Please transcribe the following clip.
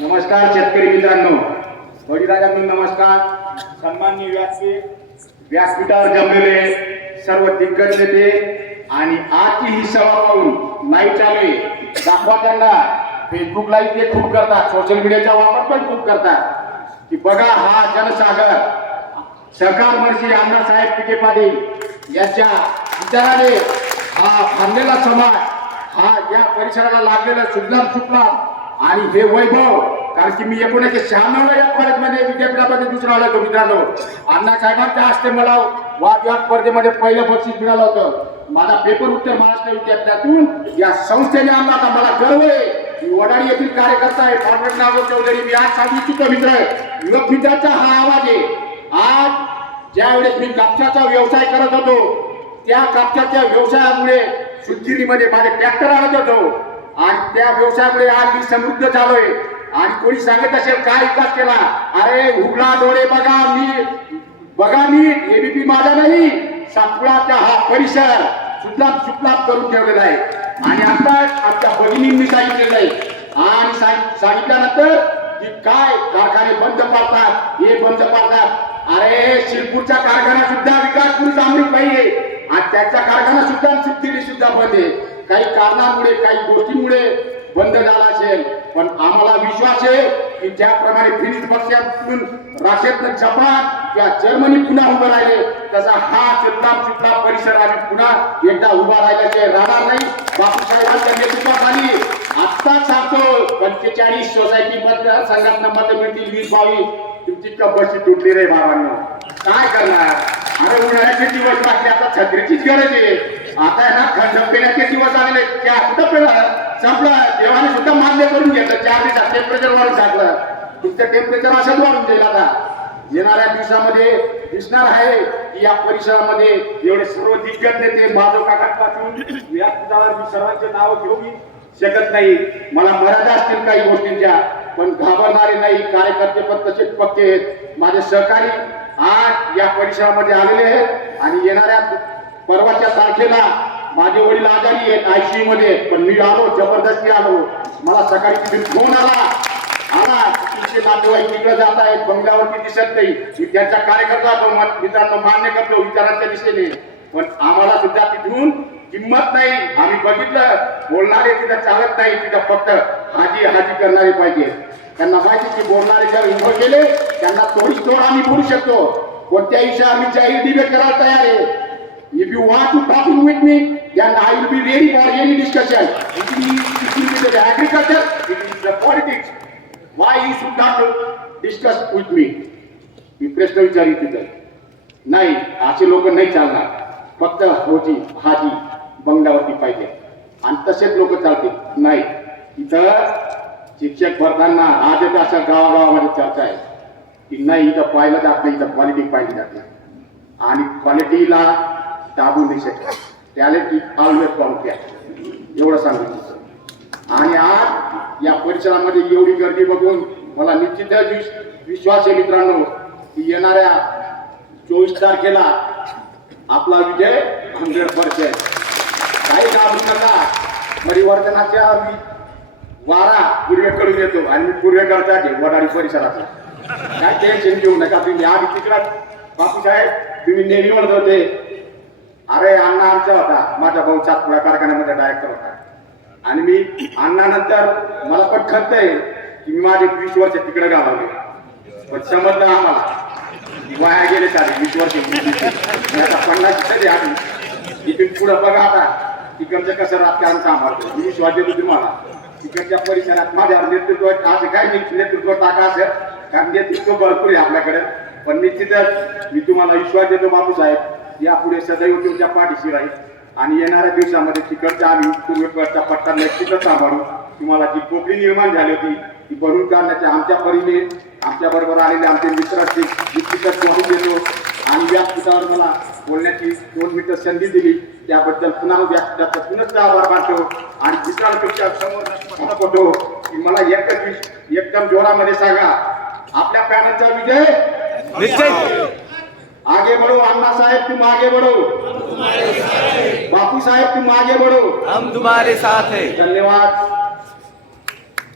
नमस्कार शेतकरी मित्रांनो, वडिलांनो नमस्कार. सन्माननीय व्यासपीठावर जमलेले सर्व दिग्गज नेते आणि आजची ही सभा पाहून लाईव्ह चालू आहे. दाखवा त्यांना. फेसबुक लाईव्ह ते खूप करतात, सोशल मीडियाचा वापर पण खूप करतात की बघा हा जनसागर सहकार मंत्री अण्णासाहेब विखे पाटील यांच्या विचाराने हा बांधलेला समाज, हा या परिसराला लागलेला सुजलाम सुफलाम आणि हे वैभव. कारण की मी 1996 या कॉलेजमध्ये विद्यापीठामध्ये दुसरा आलो होतो. मित्रांनो, अण्णासाहेबांच्या हस्ते मला वादविवाद स्पर्धेमध्ये पहिलं बक्षीस मिळालं होतं. माझा पेपर उत्तर महाराष्ट्र विद्यापीठातून या संस्थेने आणला होता. मला गर्व आहे. वडाळी येथील कार्यकर्ता आहे पांडुरंग नागो चौधरी. मी आज सांगू इच्छितो मित्र, युवक मित्राचा हा आवाज आहे. आज ज्यावेळेस मी कापसाचा व्यवसाय करत होतो, त्या कापसाच्या व्यवसायामुळे सुतगिरीमध्ये माझे ट्रॅक्टर आणत होतो आणि त्या व्यवसायामुळे आज मी समृद्ध झालोय. आणि कोणी सांगत असेल काय विकास केला, अरे उघडा डोळे बघा मी एबीपी माझा नाही, सातपुडाचा हा परिसर सुजलाम सुफलाम करून ठेवलेला आहे. आणि आता आमच्या भगिनींनी सांगितलेलं आहे आणि सांगितल्यानंतर की काय कारखाने बंद पडतात, हे बंद पडतात. अरे शिरपूरचा कारखाना सुद्धा विकासपूर सामरिक पाहिजे आणि त्याचा कारखाना सुद्धा सुतगिरी सुद्धा बंद आहे. काही कारणामुळे काही गोष्टींमुळे बंद झाला असेल, पण आम्हाला विश्वास आहे की ज्याप्रमाणे फिनिश पक्षातून राष्ट्रातून जपान किंवा जर्मनी पुन्हा उभं राहिले, तसा हा सुजलाम सुफलाम परिसर आम्ही पुन्हा एकदा उभा राहिल्याचे राहणार नाही. बापूसाहेबांच्या नेतृत्वाखाली आत्ताच सांगतो 45 सोसायटी मध्ये संघटना मत मिळतील 20-22. तुमची कबशी तुटली रे बाबांनो, काय करणार. अरे उन्हाळ्याचे दिवस बाकी, आता छत्रीचीच गरज आहे. आता आहे ना थंड पिण्याचे दिवस आलेले, त्या कुठं पेला संपलं. देवाने सुद्धा मान्य करून घेतलं. 4 दिवसात टेम्परेचर वाढून टाकलं. तुमचं टेम्परेचर असंच वाढून जाईल. आता येणाऱ्या दिवसामध्ये दिसणार आहे की या परिसरामध्ये एवढे सर्व दिग्गज नेते माधव काकांपासून व्यासपीठावर मी सर्वांचे नाव घेऊ शकत नाही. मला मर्यादा असतील काही गोष्टींच्या, पण घाबरणारे नाही. कार्यकर्ते पण तसेच पक्के आहेत. माझे सहकारी आज या परिसरामध्ये आलेले आहेत आणि येणाऱ्या परवाच्या तारखेला माझे वडील आजारी आहेत, ICU मध्ये, पण मी आलो, जबरदस्ती आलो. मला सकाळी तिथे फोन आला तुमचे नातेवाईक तिकडे जात आहेत, बंगल्यावरती दिसत नाही. मी त्यांचा कार्यकर्ता होतो. मित्रांनो, मान्य करतो विचारांच्या दिशेने, पण आम्हाला सुद्धा तिथून किंमत नाही. आम्ही बघितलं, बोलणारे तिथं चालत नाही, तिथं फक्त हाजी करणारे पाहिजे. त्यांना माहिती की बोलणारे जर उभं केले त्यांना तोड आम्ही बोलू शकतो. कोणत्याही विषयावर आम्ही जाहीर डिबेट करायला तयार आहे. If you want to talk with me, then I will be ready for any discussion. It will be the agriculture, it is the politics. Why you should not discuss with me? मी प्रश्न विचारित तिथं नाही. असे लोक नाही चालणार. फक्त होती हाजी बंगल्यावरती पाहिजे आणि तसेच लोक चालतील. नाही, इथं शिक्षक भरताना आजच अशा गावागावामध्ये चर्चा आहे की नाही, इथं पाहिलं जात नाही, इथं क्वालिटी पाहिली जाते आणि क्वालिटीला दाबू नाही शकत. टॅलेंट इज ऑलवेज कॉम्प्लेक्स, एवढं सांगितलं. आणि आज या परिसरामध्ये एवढी गर्दी बघून मला निश्चितच विश्वास आहे मित्रांनो की येणाऱ्या 24 तारखेला आपला विजय 100%. काही घाबरू नका. परिवर्तनाच्या वारा पूर्वेकडून येतो आणि मी पूर्वेकडचा घे वडाळी परिसराचा. काय टेन्शन घेऊ नका तुम्ही. आधी तिकडं बापूसाहेब तुम्ही नेहमी म्हणत होते, अरे अण्णा आमचा होता, माझा भाऊ सातपुडा कारखान्यामध्ये डायरेक्टर होता आणि मी अण्णानंतर मला पण खर्च आहे की मी माझे 20 वर्ष तिकडे घालवले. पण समजलं आम्हाला वाया गेले सारे 20 वर्ष. आता 50 आधी इथून पुढं बघा. आता तिकडचं कसं राजकारण सांभाळतो. मी विश्वास देतो तुम्हाला. तिकडच्या परिसरात माझ्या नेतृत्व असं काही नेतृत्व टाका असेल, कारण नेतृत्व भरपूर आहे आपल्याकडे. पण निश्चितच मी तुम्हाला विश्वास देतो बापूसाहेब, यापुढे सदैव तुमच्या पाठीशी राहील आणि येणाऱ्या दिवसामध्ये तिकडच्या आम्ही पूर्वेकडचा पट्टा नक्कीच सांभाळू. तुम्हाला जी पोकळी निर्माण झाली होती ती भरून काढण्याच्या आमच्या परीने आमच्या बरोबर आलेले आमचे मित्र असतील निश्चितच वाहून देतो. आणि व्यासपीठावर मला बोलण्याची 2 मिनिटं संधी दिली त्याबद्दल पुन्हा व्यासपीठाचा पुनश्च आभार मानतो. आणि मित्रांपेक्षा समोर होतो की मला एकच एकदम जोरामध्ये सांगा, आपल्या पॅनलचा विजय निश्चित. आगे बढ़ो अन्ना साहेब, तुम आगे बढ़ो. बापू साहेब तुम आगे बढ़ो, हम तुम्हारे साथ हैं. धन्यवाद.